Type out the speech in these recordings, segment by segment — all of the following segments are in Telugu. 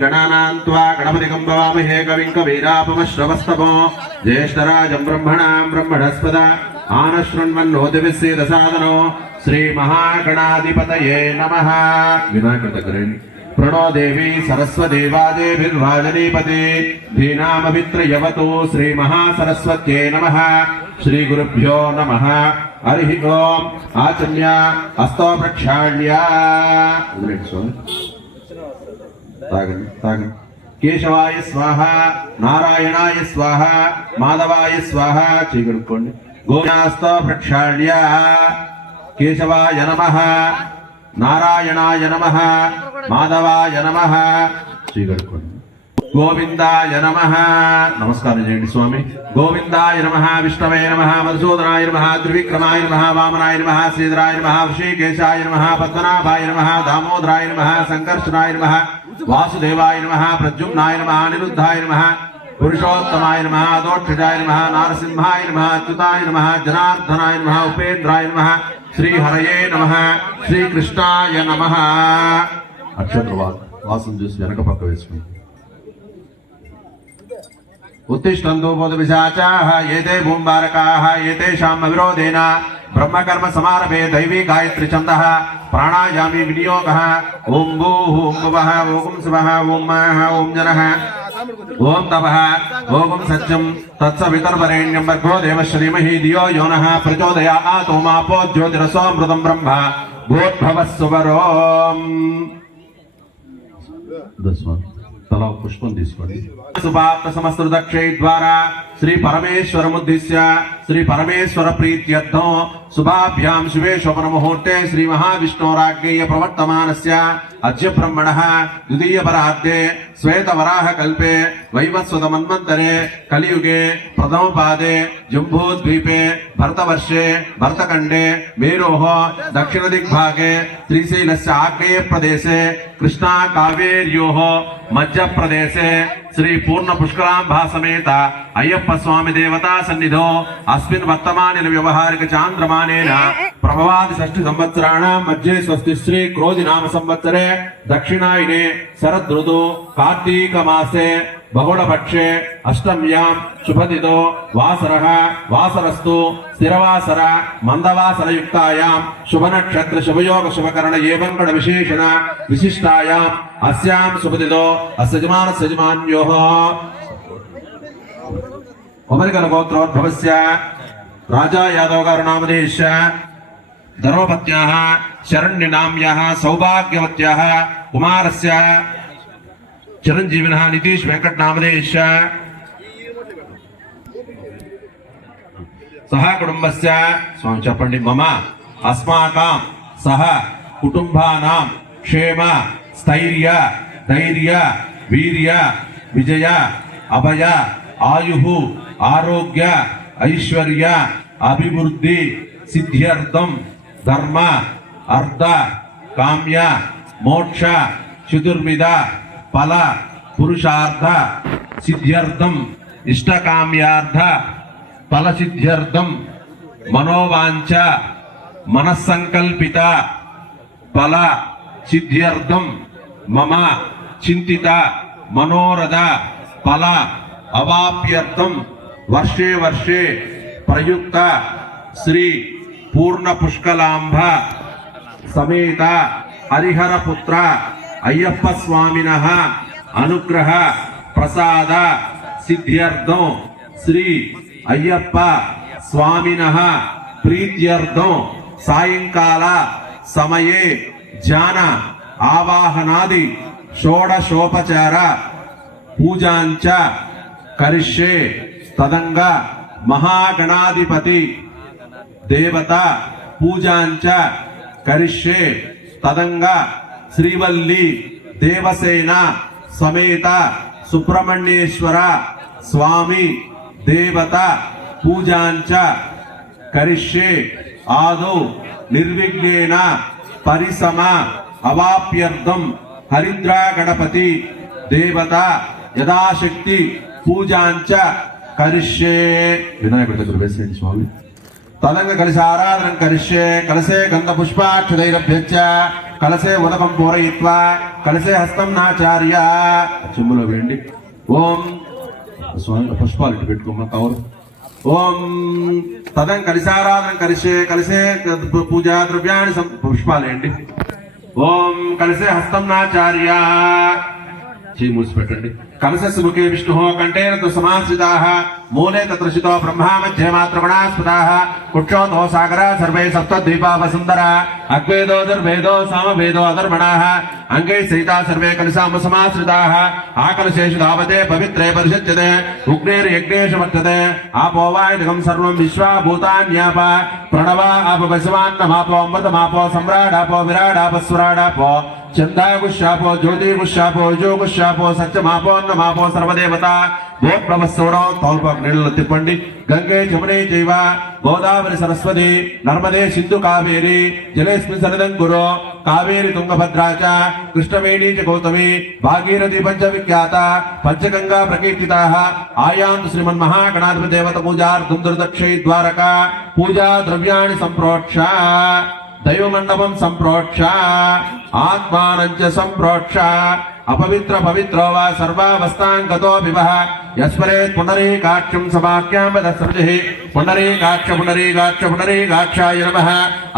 गणानां त्वा गणपतिकं भवामहे कविं कवीरापमश्रवस्तमो ज्येष्ठराजं ब्रह्मणां ब्रह्मणस्पद आनशृण्वन्नोदिविस्सीदसादनो श्रीमहागणाधिपतये नमः विनाकृतकरणि प्रणो देवी सरस्वदेवादेभिर्वाजनीपते धीनामभित्रयवतो श्रीमहासरस्वत्यै नमः श्रीगुरुभ्यो नमः हरिः ओम् आचम्य हस्तो प्रक्षाण्या తాగండి. తాగండి కేశవాయ స్వాహ నారాయణాయ స్వాహ మాధవాయ స్వాహ చీకడుక్కోండి గోనాస్తో ప్రక్షాళ్య కేశవాయ నమ నారాయణాయ నమ మాధవాయ నమ చీకడుక్కోండి గోవిందాయ నమ. నమస్కారం చేయండి స్వామి. గోవిందాయ నమ విష్ణవే నమ మధుసూదనాయ నమ త్రివిక్రమాయ నమ వామనాయ నమ శ్రీధరాయ నమ ఋషికేశాయ నమ పద్మనాభాయ నమ దామోదరాయ నమ సంకర్షణాయ నమ వాసుదేవాయ నమ ప్రద్యుమ్నాయ నమ అనిరుద్ధాయ నమ పురుషోత్తమాయ నమ దోక్షజాయ నమ నారసింహాయ నమ అచ్యుతాయ నమ జనార్దనాయ నమ ఉపేంద్రాయ నమ శ్రీహరయే నమ శ్రీకృష్ణాయ నమ. అక్షత్రవాసం చూసి వెనక పక్క వేసుకుంటాం उत्तिष्ठन्तु बोधविशाचाः एते भूम्बारकाः एतेषाम् अविरोधेन ब्रह्मकर्म समारभे दैवी गायत्री छन्दः प्राणायामी विनियोगः ॐ भूः ॐ भुवः ॐ शिवः ॐ महः ॐ जनः ॐ तपः ॐ सत्यं तत्सवितर्वरेण्यं भर्गो देवस्य धीमहि धियो यो नः प्रचोदयात् मापो ज्योतिरसोऽमृतं ब्रह्म भूद्भवः सुवरोम् దస్వామి తలా ఒక పుష్పం తీసుకోండి సుభాప్త సమస్త దక్షై ద్వారా శ్రీ పరమేశ్వరముద్దిశ్య శ్రీ పరమేశ్వర ప్రీత్యర్థం శుభాభ్యాం శుభే శోభనముహూర్తే శ్రీ మహావిష్ణోరాజ్ఞేయ ప్రవర్తమానస్య అద్య బ్రహ్మణ ద్వితీయపరార్థే పరార్ధే శ్వేత కల్పే వైవస్వత మన్వంతరే కలియుగే ప్రథమ పాదే జంబూద్వీపే భరతవర్షే భరతఖండే మేరోః దక్షిణ దిగ్భాగే శ్రీశైలస్య ఆగ్నేయ ప్రదేశే కృష్ణా కావేర్యోః మధ్యప్రదేశే శ్రీ పూర్ణ పుష్కరాంబా సమేత అయ్యప్ప స్వామి దేవతా సన్నిధో. అస్మిన్ వర్తమానిన వ్యవహారిక చాంద్రమానేన. ప్రభవాది షష్ఠి సంవత్సరాణం మధ్యే స్వస్తి శ్రీ క్రోధి నామ సంవత్సరే. దక్షిణాయనే శరదృతు కార్తీక మాసే బహుళపక్షే అష్టమ్యాం శుభతితో వాసర వాసరస్తు స్థిరవాసర మందవాసరయుక్తాయాం శుభనక్షత్ర శుభయోగ శుభకరణ ఏవంగణ విశేషణ విశిష్టాయాం. అస్యాం శుభతితో అస్యజమాన సజమాన్యో కొమరికల గోత్రోద్భవస్య రాజా యాదవ్ గారు నామదేశ ధర్మపత్యాः శరణ్యనామ్యాः సౌభాగ్యవత్య కుమారస్య చిరంజీవిన నితీష్ వెంకట్ నామదేశ సహా కుటుంబస్య స్వామి చెప్పండి మమ అస్మాకం సహ కుటుంబానాం క్షేమ స్థైర్య ధైర్య వీర్య విజయ అభయ ఆయు ఆరోగ్య ఐశ్వర్య అభివృద్ధి సిద్ధ్యర్థం ధర్మ అర్థ కామ్య మోక్ష చతుర్విధ ఫల పురుషార్థ సిద్ధ్యర్థం ఇష్టకామ్యార్థ ఫలసిద్ధ్యర్థం మనోవాంఛ మనస్సంకల్పిత ఫల సిద్ధ్యర్థం మమ చింతిత మనోరథ ఫల అవాప్యర్థం వర్షే వర్షే ప్రయుక్త శ్రీ పూర్ణ పుష్కలాంభ సమేత హరిహరపుత్ర అయ్యప్ప స్వామిన అనుగ్రహ ప్రసాద సిద్ధ్యర్థం శ్రీ అయ్యప్ప స్వామిన ప్రీత్యర్థం సాయంకాల సమయే ధ్యాన ఆవాహనాది షోడశోపచార పూజాంచ కరిష్యే తదంగ మహాగణాధిపతి దేవత పూజాంచ కరిష్యే తదంగ శ్రీవల్లి దేవసేన సమేత సుబ్రహ్మణ్యేశ్వర స్వామి దేవత పూజాంచ కరిష్యే ఆదౌ నిర్విఘ్నేన పరిసమ అవాప్యర్థం హరిద్రా గణపతి దేవత యథాశక్తి పూజాంచ కరిష్యే. వినాయకుడి దగ్గర వేసేయండి స్వామి. తదంగ కలిసి ఆరాధన కరిష్యే. కలసే గంధ పుష్పాక్షరైరభ్యచ్చ కలసే ఉదకం పూరయిత్వ. కలసే హస్తం నాచార్య. చెమ్ములో వేయండి. ఓం. స్వామి పుష్పాలు ఇటు పెట్టుకోమా కవరు. ఓం. తదం కలిసారాధన కలిసే కలిసే పూజా ద్రవ్యాన్ని పుష్పాలేండి ఓం. కలిసే హస్తం నాచార్య. చేయి మూసిపెట్టండి. పెట్టండి ముఖే విష్ణు కంఠేన సమాశ్రితా మూలే తత్రశితో బ్రహ్మా మధ్య మాత్రమణాస్పదా కుక్షోతో సాగర సర్వే సప్తద్వీపా వసుందర అగ్వేదో దుర్వేదో సామవేదో అధర్మణా అంగై సహితా సర్వే కలశామ సమాశ్రితా ఆకలశేషు ధావతే పవిత్రే పరిషజ్యతే ఉగ్నేర్యజ్ఞేషు వర్తతే ఆపోవాయుగం సర్వం విశ్వా భూతాన్యాప ప్రణవ ఆప వశమాన్నమాపో అమృతమాపో సమ్రాడాపో విరాడాప స్వరాడాపో చందాగుశాపో జ్యోతిగుశాపో యోగుశాపో సత్యమాపో అన్నమాపో సర్వదేవత భూప్రభస్వరం తోల్పాకు నీళ్ళలో తిప్పండి గంగే జమునే జైవ గోదావరి సరస్వతి నర్మదే సింధు కావేరి జలేస్మిన్ సరిదం గురు కావేరి తుంగభద్రా చ కృష్ణవేణీ చ గౌతమి భాగీరథి పంచ విఖ్యాత పంచగంగా ప్రకీర్తిత ఆయాంతు శ్రీమన్ మహాగణాధిపతి దేవత పూజార్థం దుర్దక్షై ద్వారక పూజా ద్రవ్యాణి సంప్రోక్ష దైవమండపం సంప్రోక్ష ఆత్మానంచ సంప్రోక్ష అపవిత్ర పవిత్రో వా సర్వావస్థాంగతో వివహ యస్మరే పునరీకాక్షం సమాఖ్యాంబదసృజి పునరీకాక్ష పునరీకాక్ష పునరీకాక్షాయ నమ నమః.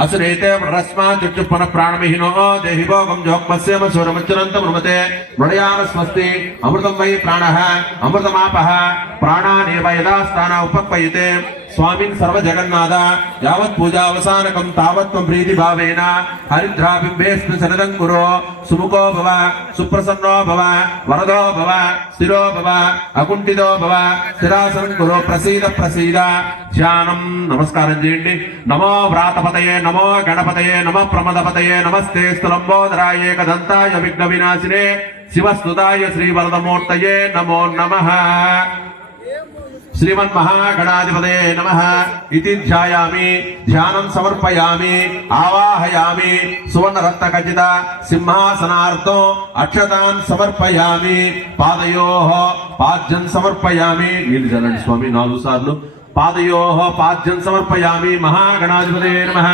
అసురేతే పునరస్మాచుచ్చుప్పన ప్రాణమిహినో దేహి భోగం జోక్మస్యేమ సూరముచ్చరంత మృమతే. మృడయాన స్వస్తి అమృతం వై ప్రాణ. అమృతమాప. ప్రాణానేవ యదా స్థాన ఉపక్వయతే స్వామిన్ సర్వ జగన్నాథ యావత్ పూజావసానకం తావత్వం ప్రీతి భావేన హరిద్రాబింబేస్మి సనదం కురో సుముఖో భవ సుప్రసన్నో భవ వరదో భవ స్థిరో భవ అకుంఠితో భవ స్థిరాసనం కురో ప్రసీద ప్రసీద ధ్యానం. నమస్కారం చేయండి. నమో వ్రాతపతయే నమో గణపతయే నమ ప్రమదపతయే నమస్తే స్థులంబోదరాయ ఏకదంతాయ విఘ్న వినాశినే శివస్తుతాయ శ్రీవరదమూర్తయే నమో నమః. శ్రీమన్ శ్రీమన్మహాగణాధిపతే నమ ఇది ధ్యాయామి ధ్యానం సమర్పయామి ఆవాహయామి సువర్ణరత్న ఖచ్చిత సింహాసనార్థం అక్షతాన్ సమర్పయామి పాదయో పాద్యం సమర్పయామి నీళ్ళు చల్లండి స్వామి నాలుగు సార్లు। పాదయో పాద్యం సమర్పయామి మహాగణాధిపతే నమ।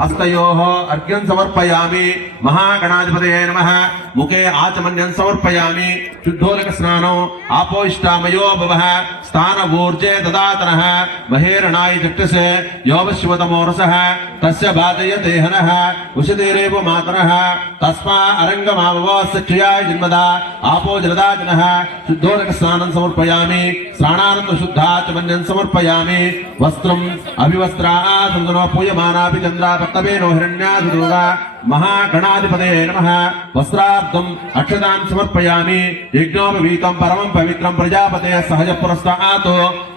हस्तयोः अर्घ्यं समर्पयामि। महागणाधिपत नम। मुखे आचमन्यं समर्पयामि। शुद्धोदकस्नानौ आपोष्टामयो स्थान ऊर्जे ददातनः। बहिर्णाय चक्ष योगश्वतमो रसः तस्य बाधय देहनः। उषितिरेव मातरः। तस्मा क्षिया जन्मदा। आपो जलदाजनः शुद्धोदकस्नानं समर्पयामि। स्नानानन्तशुद्धाचमन्यं समर्पयामि। वस्त्रम्, अभिवस्त्राः सन्दनः पूयमानापि चन्द्राप तवे रोहिण्यास दुर्गा పూయమానాపి మహాగణాధిపతే నమ. వస్త్రార్థం అక్షదాన్ సమర్పయామి. యజ్ఞోపవీతం పరమం పవిత్రం ప్రజాపతే సహజ పురస్తాత్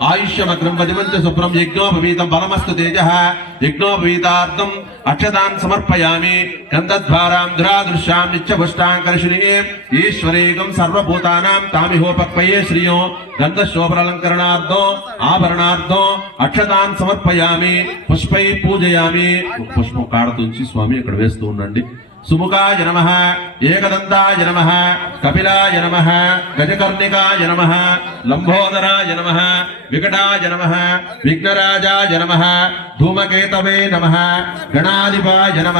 ఆయుష్యమగ్రం వజమంత శుభ్రం యజ్ఞోపవీతం పరమస్తు తేజ. యజ్ఞోపవీతార్థం అక్షదాన్ సమర్పయామి. గంధద్వారాం ధురాదృశ్యాం నిత్యపుష్టాంకర్షిణీం ఈశ్వరీకం సర్వభూతానాం తామిహోపక్వయే శ్రియం. గంధశోభరలంకరణార్థం ఆభరణార్థం అక్షతాన్ సమర్పయామి. పుష్పై పూజయామి. పుష్పం కాడతుంచి స్వామి ఇక్కడ వేస్తూ ఉండండి సుముఖాయ నమ ఏకదంతాయ నమ కపిలాయ నమ గజకర్ణికాయ నమ లంబోదరాయ నమ వికటాయ నమ విఘ్నరాజాయ నమ ధూమకేతవే నమ గణాధిపాయ నమ.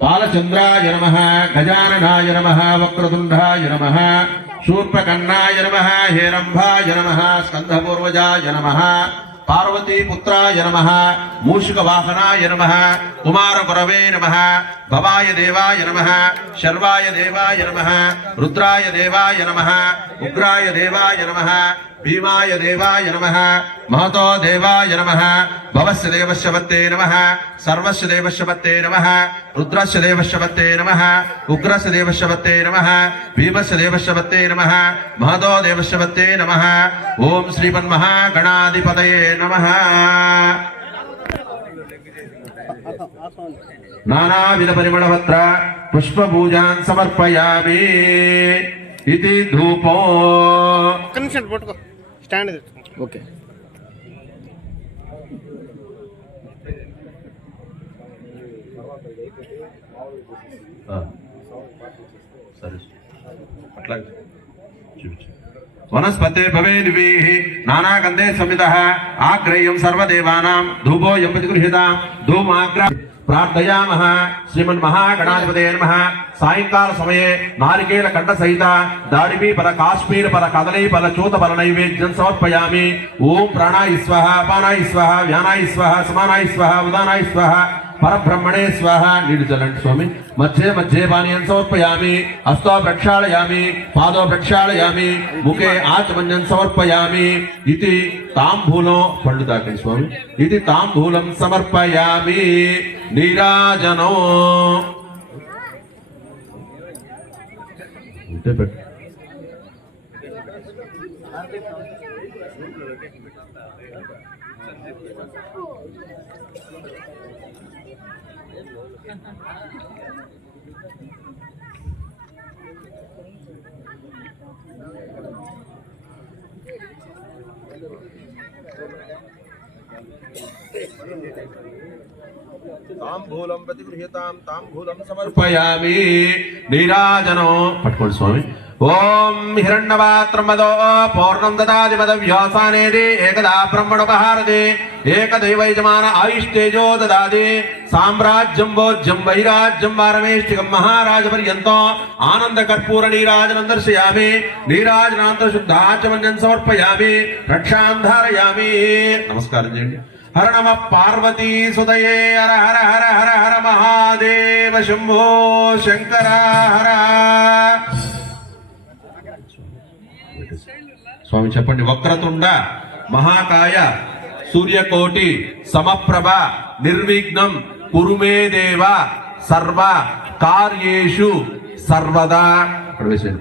బాలచంద్రాయ నమ గజాననాయ నమ వక్రతుండాయ నమ శూర్పకన్నాయ నమ హేరంభాయ నమ స్కంధపూర్వజాయ నమ పార్వతీపుత్రాయ నమ మూషికవాహనాయ నమ కుమారపురవే నమ భవాయ దేవాయ నమ శర్వాయ దేవాయ నమ రుద్రాయ దేవాయ నమ ఉగ్రాయ దేవాయ నమ భీమాయ దేవాయ నమ మహతో దేవాయ నమ భవస్య దేవస్య వత్తే నమ సర్వస్య దేవస్య వత్తే నమ రుద్రస్య దేవస్య వత్తే నమ ఉగ్రస్య దేవస్య వత్తే నమ భీమస్య దేవస్య వత్తే నమ మహతో దేవస్య వత్తే నమ ఓం శ్రీమన్మహాగణాధిపతయే నమ నానావిధ పరిమళవత్ర పుష్పభూజాన్ సమర్పయామి ఇది ధూపం నిమిషం పట్టుకో. Stand okay. సరే. అట్లా చూపించు. వనస్పతే భవేదివీ నానాగంధే సమిత ఆగ్రేయం సర్వదేవానాం. ధూపో ఎంపతి గృహీతాం. ధూమాగ్ర ప్రార్థయామహ శ్రీమన్ మహాగణాధిపతే నమ. సాయంకాల సమయే నారికేల కండ సహిత దాడిమి పర కాశ్మీర పర కదలై పర చూత పర నైవేద్యం సమర్పయామి. ఓం ప్రాణాయి స్వహ అపానాయి స్వహ వ్యానాయి స్వహ సమానాయి స్వహ ఉదానాయి స్వహ. పరబ్రహ్మణే స్వాహ నీడు చల్లండి స్వామి. మధ్యే మధ్యే పానీయం సమర్పయామి హస్తో ప్రక్షాళయామి పాదో ప్రక్షాళయామి ముఖే ఆచమన్యం సమర్పయామి. ఇది తాంబూలం పళ్ళు తాకండి స్వామి. ఇది తాంబూలం సమర్పయామి. నీరాజనం. ఉంటే పెట్టు. తాంబూలం ప్రతిగృహ్యతాం తాంబూలం సమర్పయామి నీరాజనో పట్టుకోండి స్వామి ఓం హిరణ్యవాత్రమదో పూర్ణం దాది మద వ్యాసానేది ఏకదా బ్రహ్మణోపహారది ఏకదైవైజమాన ఆయుష్టేజో దాది సామ్రాజ్యం భోజ్యం వైరాజ్యం వారమేష్టికం మహారాజ పర్యంతో ఆనంద కర్పూర నీరాజనం దర్శయామి నీరాజనాంత శుద్ధాచమన్యం సమర్పయామి రక్షాంధారయామి. నమస్కారం చేయండి. హర నమ పార్వతీ సుదయే హర హర హర హర హర మహాదేవ శంభో శంకర హర స్వామి చెప్పండి వక్రతుండ మహాకాయ సూర్యకోటి సమప్రభ నిర్విఘ్నం కురుమే దేవ సర్వ కార్యేషు సర్వదా.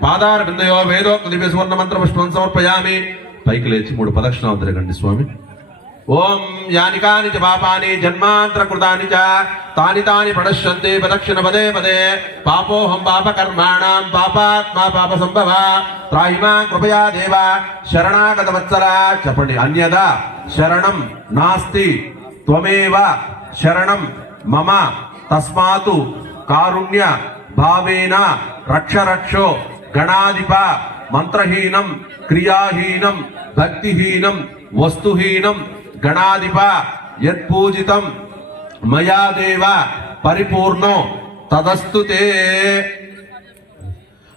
పాదార బిందయో వేదో దివ్య సువర్ణ మంత్ర పుష్పం సమర్పయామి. పైకి లేచి మూడు ప్రదక్షిణాలు తిరగండి స్వామి. ఓం యాని కాని చ పాపాని జన్మాంతర కృతాని చ తాని తాని ప్రణశ్యంతి ప్రదక్షిణ పదే పదే పాపోహం పాప కర్మాణం పాపాత్మా పాప సంభవ త్రాహిమా కృపయా దేవ శరణాగత వత్సల చెప్పండి అన్యదా శరణం నాస్తి త్వమేవ శరణం మమ తస్మాతు కారుణ్య భావేన రక్ష రక్షో గణాధిప మంత్రహీనం క్రియాహీనం భక్తిహీనం వస్తుహీనం గణాధిప యత్పూజితం మయా దేవ పరిపూర్ణం తదస్తుతే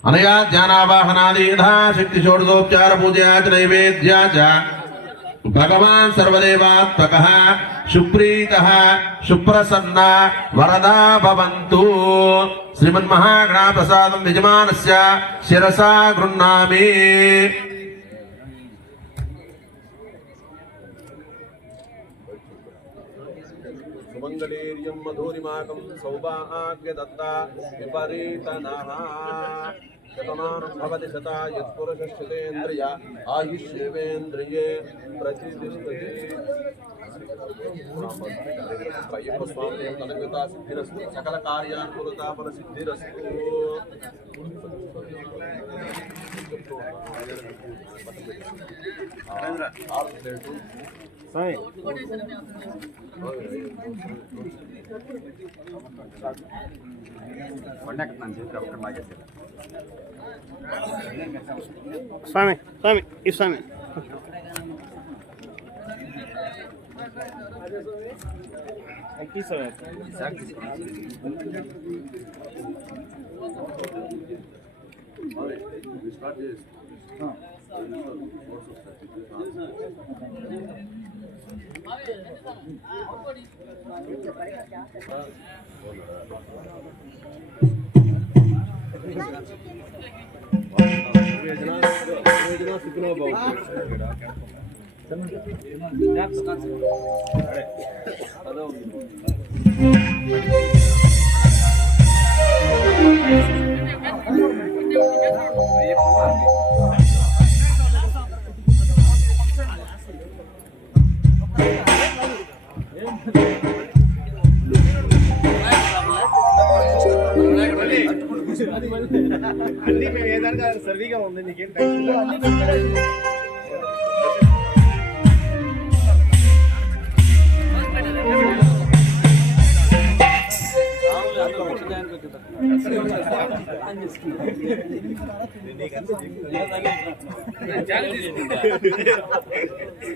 అనయా ధ్యానావాహనాది యథాశక్తి షోడశోపచార పూజయా చ నైవేద్యా చ. భగవాన్ సర్వదేవాత్మక సుప్రీత సుప్రసన్న వరదా భవంతు. శ్రీమన్మహాగణాప్రసాదం యజమానస్య శిరసా గృహ్ణామి సుమంగళీర్యం మధురిమాకం సౌభాగ్యదత్త విపరీతనః శతమానం భవతి శత యత్పురుషశతేంద్రియ ఆయుష్యేవేంద్రియే ప్రతిష్టతి అయ్యప్ప స్వామి అనుగత సిద్ధిరస్తు సకల కార్యానుకూలత ఫల సిద్ధిరస్తు ఆరు ప్లేటు స్వామి స్వామి ఈ స్వామి. స్టార్ట్ చేస్తాం చేసి అన్ని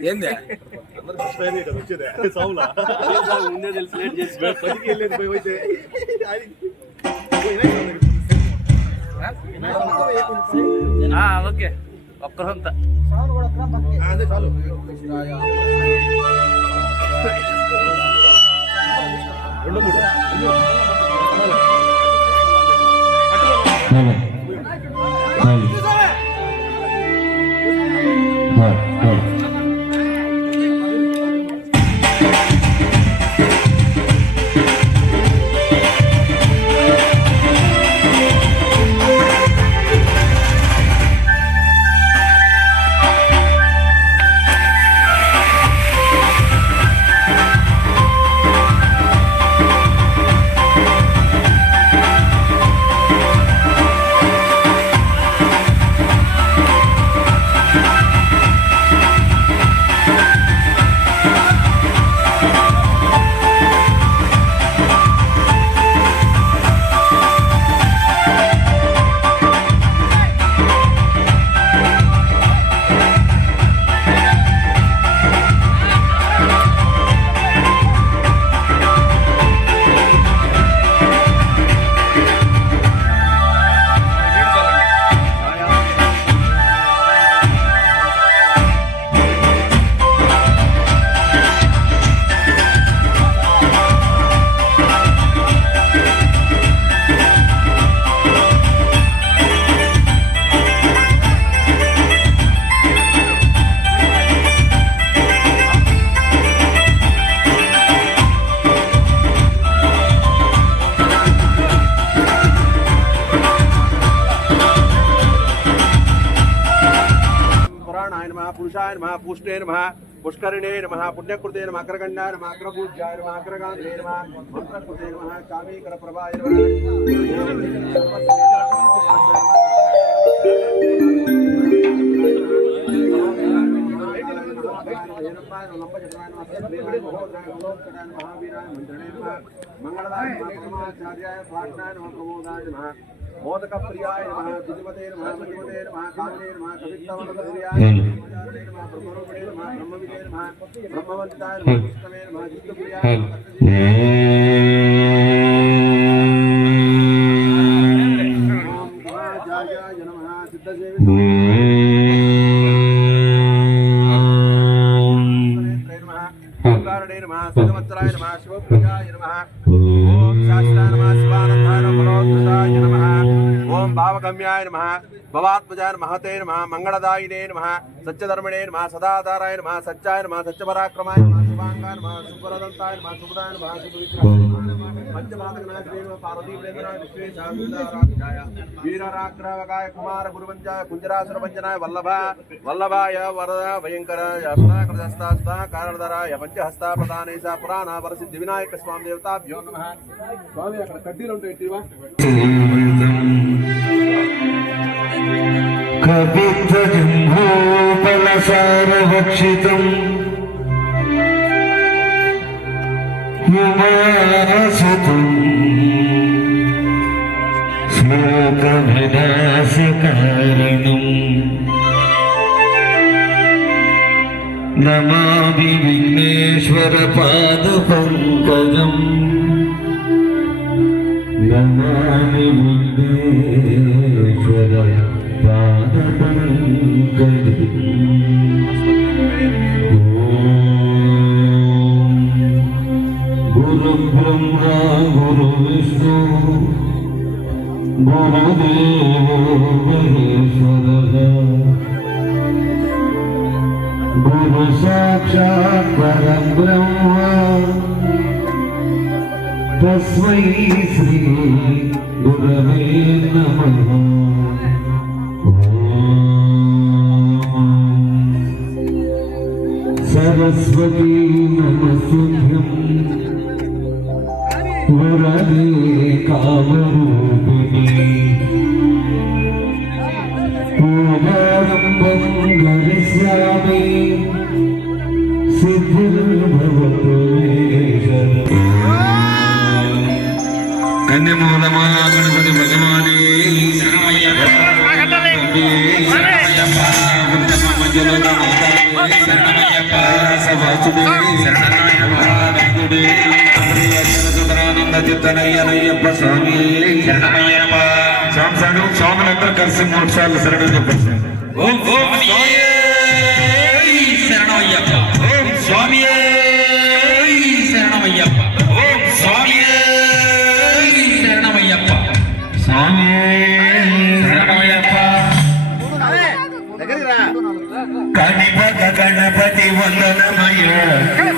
ఏంది? వచ్చేదే సౌలా ముందే తెలిసి లేట్ చేసి పదికి వెళ్ళేది పోయి పోయితే ఓకే ఒక్కరంతా అదే చాలు. రెండు మూడు. పుష్కరిణే నమ పుణ్యకృతే నమ అగ్రగణ్యాయ నమ అగ్రపూజ్యాయ నమ అగ్రగాంధే నమ మంత్రకృతే నమ చామీకర ప్రభాయ నమ. మంగళదాయ పరమాచార్యాయ ప్రాజ్ఞాయ నమ ప్రమోదాయ నమ మోదక ప్రియాయ నమ దుధిపతే నమ మధిపతే నమ కామనే నమ కవిత్వవరద ప్రియాయ నమ బ్రహ్మరూపిణే నమ బ్రహ్మవిదే నమ బ్రహ్మవంతాయ నమ విష్ణవే నమ జిత్తు ప్రియాయ నమ ఓం ఓం భావగమ్యాయ నమ భవాత్మజాయ మహతే నమ మంగళదాయినే నమ సత్యధర్మిణే నమ సదాధారాయ నమ సత్యాయ నమ సత్యపరాక్రమాయ నమ శుభాంగాయ నమ శుభరదంతాయ నమ శుభదాయ నమ వీరరాగ్రవకాయ కుమార గురువంజాయ కుంజరాసుర వంజనాయ వల్లభ వల్లభాయ వరద భయంకరాయ యస్నాకృతస్తాస్తా కారణధరాయ పంచహస్త ప్రధానేశ పురాణ వరసిద్ధి వినాయక స్వామి దేవతాభ్యో నమ. స్వామి అక్కడ కడ్డీలు ఉంటాయి ఇటీవా కవిత్వజంభూఫలసారభక్షితం హిమాసుతం శ్లోకవినాశకారణం. నమామి విఘ్నేశ్వర పాద పంకజం నమామి విఘ్నేశ్వర పాద గురు బ్రహ్మ గురు విష్ణు గురుదేవో మహేశ్వర గురు సాక్షాత్ పరం శరణయ్యప్ప స్వామి శరణయ్యప్ప స్వామి సాగు స్వాములందరూ కలిసి మూడు 真的男朋友